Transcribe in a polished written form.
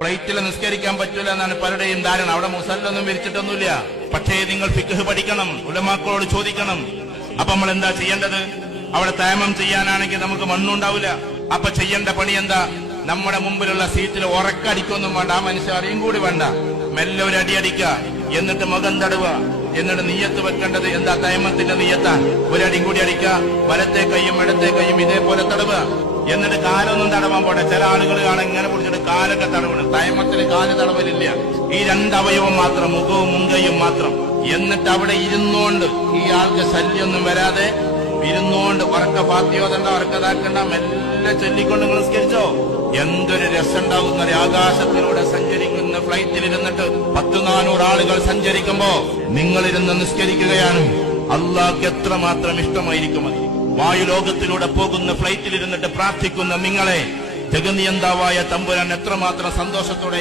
ഫ്ലൈറ്റിൽ നിസ്കരിക്കാൻ പറ്റൂല എന്നാണ് പലരുടെയും ധാരണ. അവിടെ മുസല്ലൊന്നും വിരിച്ചിട്ടൊന്നുമില്ല. പക്ഷേ നിങ്ങൾ ഫിഖ് പഠിക്കണം, ഉലമാക്കളോട് ചോദിക്കണം. അപ്പൊ നമ്മൾ എന്താ ചെയ്യേണ്ടത്? അവിടെ തയമ്മം ചെയ്യാനാണെങ്കിൽ നമുക്ക് മണ്ണുണ്ടാവില്ല. അപ്പൊ ചെയ്യേണ്ട പണി എന്താ? നമ്മുടെ മുമ്പിലുള്ള സീറ്റിൽ ഉറക്കടിക്കൊന്നും വേണ്ട, ആ മനുഷ്യൻ അറിയും കൂടി വേണ്ട, മെല്ലെ ഒരു അടിയടിക്കുക, എന്നിട്ട് മുഖം തടവുക, എന്നിട്ട് നീയത്ത് വെക്കേണ്ടത് എന്താ? തയമ്മത്തിന്റെ നീയത്ത. ഒരടിയും കൂടി അടിക്കുക, വലത്തെ കൈയും ഇടത്തെ കൈയും ഇതേപോലെ തടവുക. എന്നിട്ട് കാലൊന്നും തടവാൻ പോട്ടെ. ചില ആളുകൾ കാണാൻ ഇങ്ങനെ പിടിച്ചിട്ട് കാലൊക്കെ തടവണം. തയമ്മത്തിന് കാല് തടവലില്ല. ഈ രണ്ടവയവം മാത്രം, മുഖവും മുങ്കയും മാത്രം. എന്നിട്ട് അവിടെ ഇരുന്നോണ്ട്, ഈ ആൾക്ക് ശല്യമൊന്നും വരാതെ ഇരുന്നോണ്ട് ഉറക്ക ഫാത്തിയോദണ്ട, ഉറക്കതാക്കണ്ട, മെല്ലെ ചൊല്ലിക്കൊണ്ട് നിങ്ങൾ നിസ്കരിച്ചോ. എന്തൊരു രസമുണ്ടാകുന്ന ആകാശത്തിലൂടെ സഞ്ചരിക്കുന്ന ഫ്ലൈറ്റിലിരുന്നിട്ട് 100-400 ആളുകൾ സഞ്ചരിക്കുമ്പോ നിങ്ങളിരുന്ന് നിസ്കരിക്കുകയാണ്. അള്ളാഹ്ക്ക് എത്രമാത്രം ഇഷ്ടമായിരിക്കും അത്. വായുലോകത്തിലൂടെ പോകുന്ന ഫ്ലൈറ്റിലിരുന്നിട്ട് പ്രാർത്ഥിക്കുന്ന നിങ്ങളെ ജഗനിയന്താവായ തമ്പുരാൻ എത്രമാത്രം സന്തോഷത്തോടെ